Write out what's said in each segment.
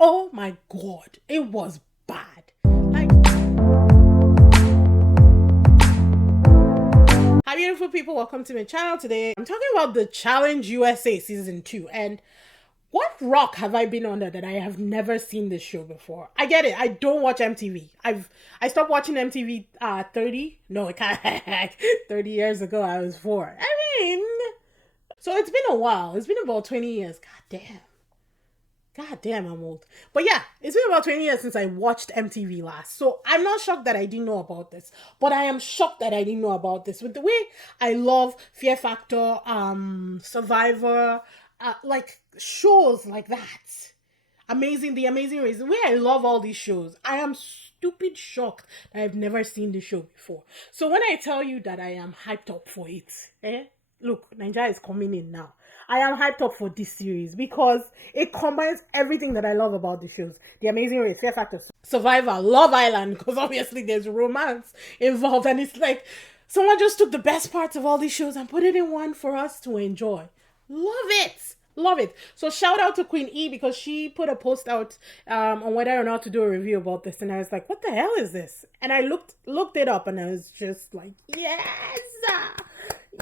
Oh my God, it was bad. Like, hi beautiful people, welcome to my channel. Today I'm talking about the Challenge USA season 2. And what rock have I been under that I have never seen this show before? I get it, I don't watch MTV. I stopped watching MTV 30, no, it can't. 30 years ago. I was 4. I mean, so it's been a while. It's been about 20 years. God damn, I'm old. But yeah, it's been about 20 years since I watched MTV last. So I'm not shocked that I didn't know about this. But I am shocked that I didn't know about this. With the way I love Fear Factor, Survivor, like shows like that. The Amazing Race. The way I love all these shows, I am stupid shocked that I've never seen this show before. So when I tell you that I am hyped up for it, look, Nigeria is coming in now. I am hyped up for this series because it combines everything that I love about the shows. The Amazing Race, Fear Factor, Survivor, Love Island, because obviously there's romance involved, and it's like someone just took the best parts of all these shows and put it in one for us to enjoy. Love it. Love it. So shout out to Queen E because she put a post out on whether or not to do a review about this, and I was like, "What the hell is this?" And I looked it up, and I was just like, "Yes,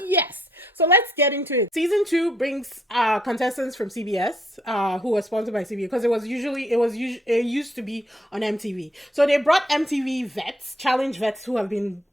yes." So let's get into it. Season 2 brings contestants from CBS who were sponsored by CBS because it used to be on MTV. So they brought MTV vets, challenge vets who have been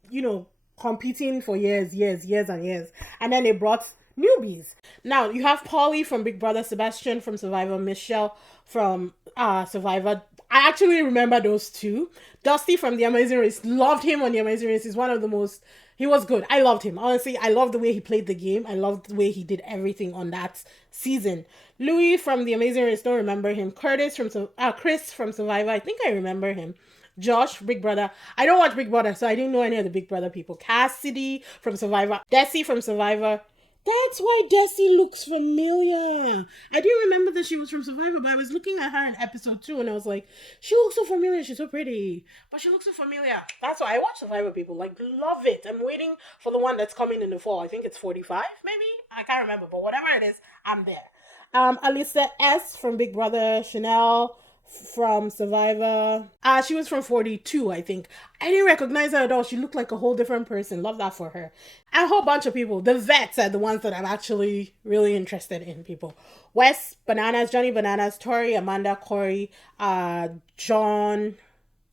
competing for years and years, and then they brought newbies. Now you have Polly from Big Brother, Sebastian from Survivor, Michelle from Survivor. I actually remember those two. Dusty from The Amazing Race. Loved him on The Amazing Race. He's one of the most. He was good. I loved him. Honestly, I loved the way he played the game. I loved the way he did everything on that season. Louis from The Amazing Race. Don't remember him. Chris from Survivor. I think I remember him. Josh, Big Brother. I don't watch Big Brother, so I didn't know any of the Big Brother people. Cassidy from Survivor. Desi from Survivor. That's why Desi looks familiar. I didn't remember that she was from Survivor, but I was looking at her in episode 2 and I was like, she looks so familiar. She's so pretty, but she looks so familiar. That's why I watch Survivor, people. Like, love it. I'm waiting for the one that's coming in the fall. I think it's 45, maybe? I can't remember, but whatever it is, I'm there. Alisa S. from Big Brother, Chanel from Survivor. She was from 42, I think. I didn't recognize her at all. She looked like a whole different person. Love that for her. And a whole bunch of people. The vets are the ones that I'm actually really interested in, people. Wes, Bananas, Johnny Bananas, Tori, Amanda, Corey, John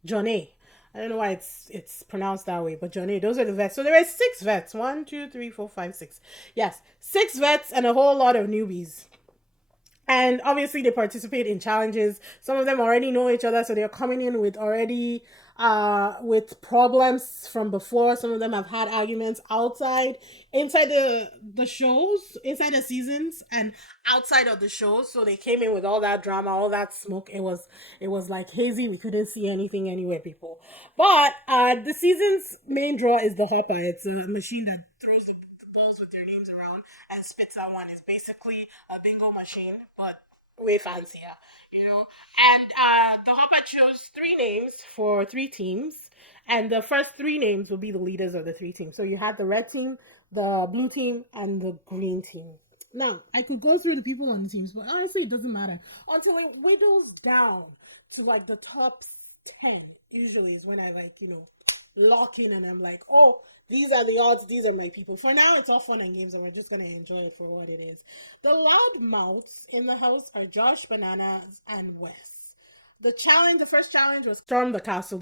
A. I don't know why it's pronounced that way, but Johnny, those are the vets. So there are 6 vets. 1, 2, 3, 4, 5, 6. Yes, 6 vets and a whole lot of newbies. And obviously they participate in challenges. Some of them already know each other, so they're coming in with already with problems from before. Some of them have had arguments inside the shows, inside the seasons, and outside of the shows. So they came in with all that drama, all that smoke. It was like hazy. We couldn't see anything anywhere, people. But the season's main draw is the hopper. It's a machine that throws the balls with their names around and spits out one. Is basically a bingo machine, but way fancier, And the Hopper chose 3 names for 3 teams, and the first 3 names will be the leaders of the 3 teams. So you had the red team, the blue team, and the green team. Now, I could go through the people on the teams, but honestly, it doesn't matter until it whittles down to like the top 10. Usually is when I lock in and I'm like, oh, these are the odds, these are my people. For now, it's all fun and games, and we're just going to enjoy it for what it is. The loud mouths in the house are Josh, Bananas, and Wes. The first challenge was storm the castle.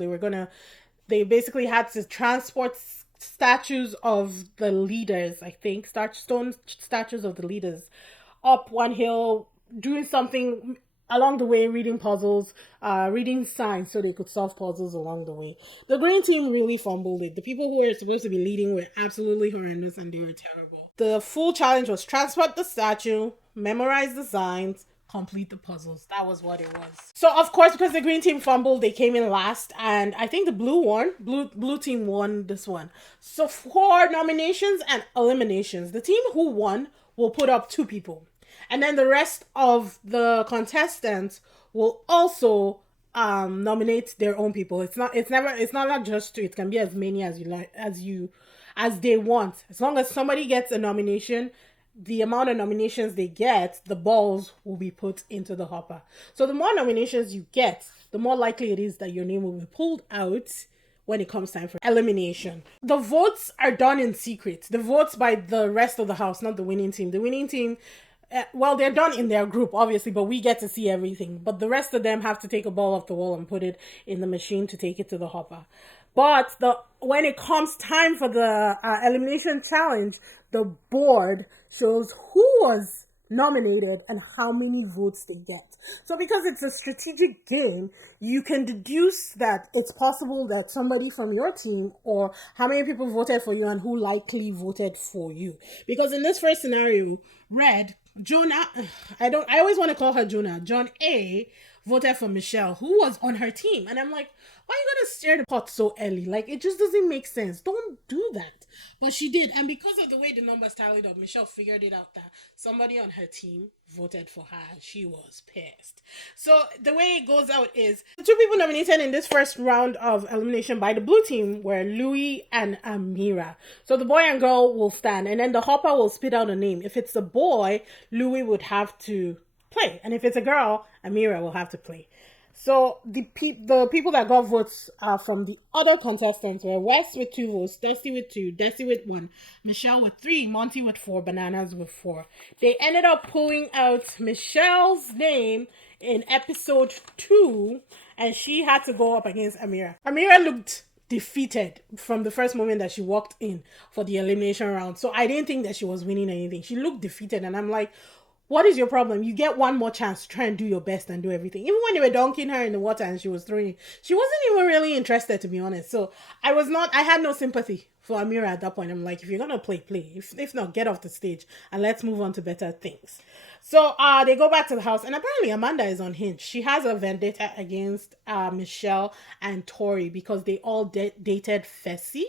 They basically had to transport statues of the leaders, I think, stone statues of the leaders up one hill, doing something along the way, reading puzzles, reading signs so they could solve puzzles along the way. The green team really fumbled it. The people who were supposed to be leading were absolutely horrendous and they were terrible. The full challenge was transport the statue, memorize the signs, complete the puzzles. That was what it was. So of course, because the green team fumbled, they came in last, and I think the blue team won this one. So for nominations and eliminations, the team who won will put up 2 people. And then the rest of the contestants will also nominate their own people. It's not just 2. It can be as many as you like, as they want. As long as somebody gets a nomination, the amount of nominations they get, the balls will be put into the hopper. So the more nominations you get, the more likely it is that your name will be pulled out when it comes time for elimination. The votes are done in secret. The votes by the rest of the house, not the winning team. The winning team, well, they're done in their group, obviously, but we get to see everything. But the rest of them have to take a ball off the wall and put it in the machine to take it to the hopper. But when it comes time for the elimination challenge, the board shows who was nominated and how many votes they get. So because it's a strategic game, you can deduce that it's possible that somebody from your team, or how many people voted for you and who likely voted for you. Because in this first scenario, Red, Jonah, I always want to call her Jonah, John A, voted for Michelle, who was on her team. And I'm like, why are you going to stir the pot so early? Like, it just doesn't make sense. Don't do that. But she did. And because of the way the numbers tallied up, Michelle figured it out that somebody on her team voted for her. She was pissed. So the way it goes out is the two people nominated in this first round of elimination by the blue team were Louis and Amira. So the boy and girl will stand, and then the hopper will spit out a name. If it's a boy, Louis would have to play. And if it's a girl, Amira will have to play. So the people that got votes from the other contestants were Wes with 2 votes, Dusty with 2, Desi with 1, Michelle with 3, Monty with 4, Bananas with 4. They ended up pulling out Michelle's name in episode 2, and she had to go up against Amira. Amira looked defeated from the first moment that she walked in for the elimination round. So I didn't think that she was winning anything. She looked defeated, and I'm like, what is your problem? You get one more chance to try and do your best and do everything. Even when they were dunking her in the water and she was throwing, she wasn't even really interested, to be honest. So I had no sympathy for Amira at that point. I'm like, if you're going to play. If not, get off the stage and let's move on to better things. So they go back to the house, and apparently Amanda is unhinged. She has a vendetta against Michelle and Tori because they all dated Fessy,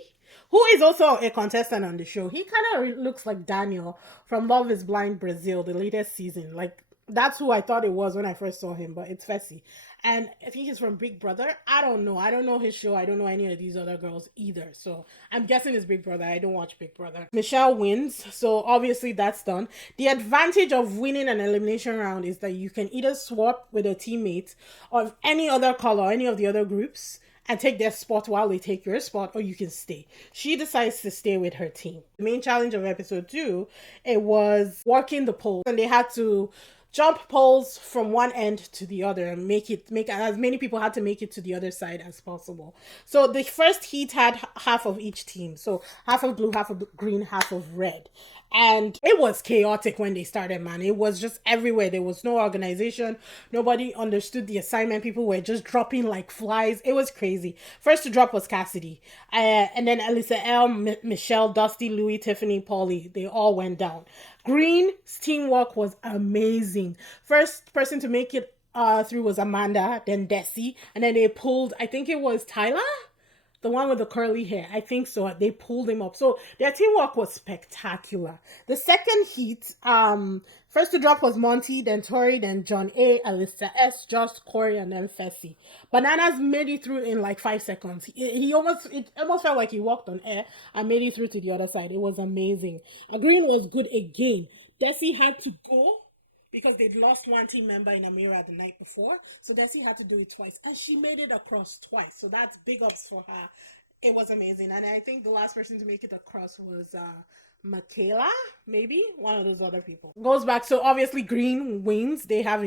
who is also a contestant on the show. He kind of looks like Daniel from Love is Blind Brazil, the latest season. Like, that's who I thought it was when I first saw him, but it's Fessy. And I think he's from Big Brother. I don't know. I don't know his show. I don't know any of these other girls either. So I'm guessing it's Big Brother. I don't watch Big Brother. Michelle wins. So obviously that's done. The advantage of winning an elimination round is that you can either swap with a teammate of any other color, any of the other groups, and take their spot while they take your spot, or you can stay. She decides to stay with her team. The main challenge of episode 2, it was working the pole, and they had to jump poles from one end to the other and make as many people had to make it to the other side as possible. So the first heat had half of each team. So half of blue, half of green, half of red. And it was chaotic when they started, man. It was just everywhere. There was no organization. Nobody understood the assignment. People were just dropping like flies. It was crazy. First to drop was Cassidy. And then Elisa L, Michelle, Dusty, Louis, Tiffany, Paulie. They all went down. Green's teamwork was amazing. First person to make it through was Amanda, then Desi. And then they pulled, I think it was Tyler? The one with the curly hair. I think so. They pulled him up. So their teamwork was spectacular. The second heat, first to drop was Monty, then Tori, then John A, Alyssa S, Josh, Corey, and then Fessy. Bananas made it through in like 5 seconds. It almost felt like he walked on air and made it through to the other side. It was amazing. Green was good again. Desi had to go because they'd lost one team member in Amira the night before. So Desi had to do it twice. And she made it across twice. So that's big ups for her. It was amazing. And I think the last person to make it across was Michaela, maybe? One of those other people. Goes back. So obviously Green wins. They have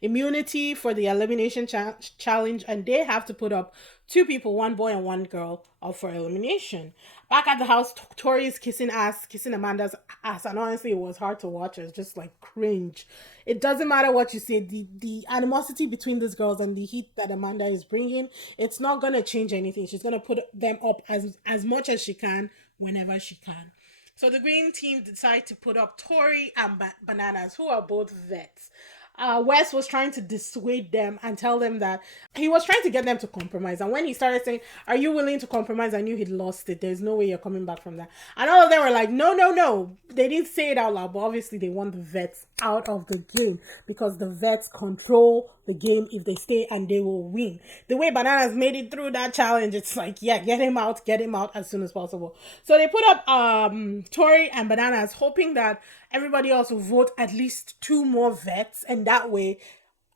immunity for the elimination challenge. And they have to put up 2 people, 1 boy and 1 girl, up for elimination. Back at the house, Tori is kissing Amanda's ass, and honestly, it was hard to watch. It's just like cringe. It doesn't matter what you say. The animosity between these girls and the heat that Amanda is bringing, it's not gonna change anything. She's gonna put them up as much as she can, whenever she can. So the green team decide to put up Tori and Bananas, who are both vets. Wes was trying to dissuade them and tell them that he was trying to get them to compromise. And when he started saying, are you willing to compromise? I knew he'd lost it. There's no way you're coming back from that. And all of them were like, no. They didn't say it out loud, but obviously they want the vets out of the game because the vets control the game if they stay, and they will win. The way Bananas made it through that challenge, it's like, yeah, get him out as soon as possible. So they put up Tori and Bananas, hoping that everybody else will vote at least two more vets, and that way,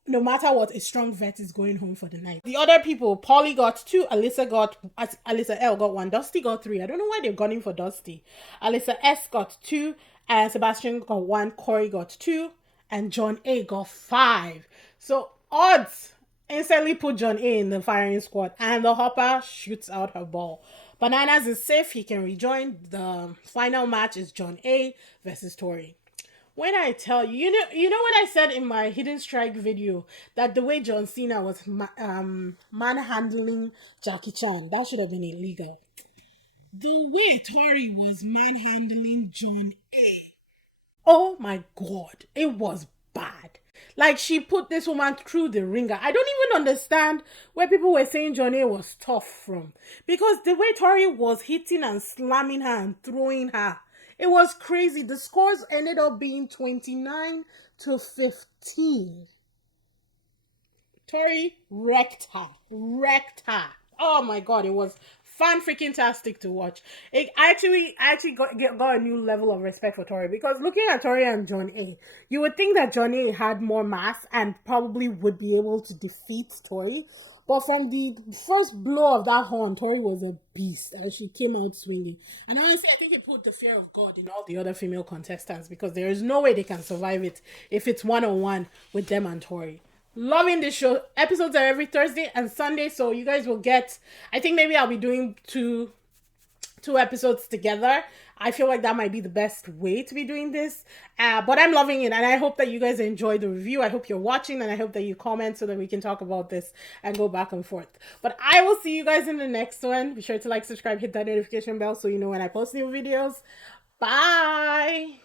no matter what, a strong vet is going home for the night. The other people, Polly got two, Alyssa L got one, Dusty got three. I don't know why they're gunning for Dusty. Alyssa S got two, and Sebastian got one, Corey got two, and John A got five. So odds instantly put John A in the firing squad, and the hopper shoots out her ball. Bananas is safe, he can rejoin. The final match is John A versus Tori. When I tell you, you know what I said in my Hidden Strike video, that the way John Cena was manhandling Jackie Chan, that should have been illegal. The way Tori was manhandling John A, oh my god, it was bad. Like, she put this woman through the ringer. I don't even understand where people were saying John A was tough from. Because the way Tori was hitting and slamming her and throwing her, it was crazy. The scores ended up being 29-15. Tori wrecked her. Wrecked her. Oh my god, it was fan freaking tastic to watch. I actually got a new level of respect for Tori, because looking at Tori and John A, you would think that John A had more mass and probably would be able to defeat Tori. But from the first blow of that horn, Tori was a beast, and she came out swinging. And honestly, I think it put the fear of God in all the other female contestants, because there is no way they can survive it if it's one-on-one with them and Tori. Loving this show. Episodes are every Thursday and Sunday, so you guys will get, I think maybe I'll be doing two episodes together. I feel like that might be the best way to be doing this. But I'm loving it, and I hope that you guys enjoy the review. I hope you're watching, and I hope that you comment so that we can talk about this and go back and forth. But I will see you guys in the next one. Be sure to like, subscribe, hit that notification bell so you know when I post new videos. Bye!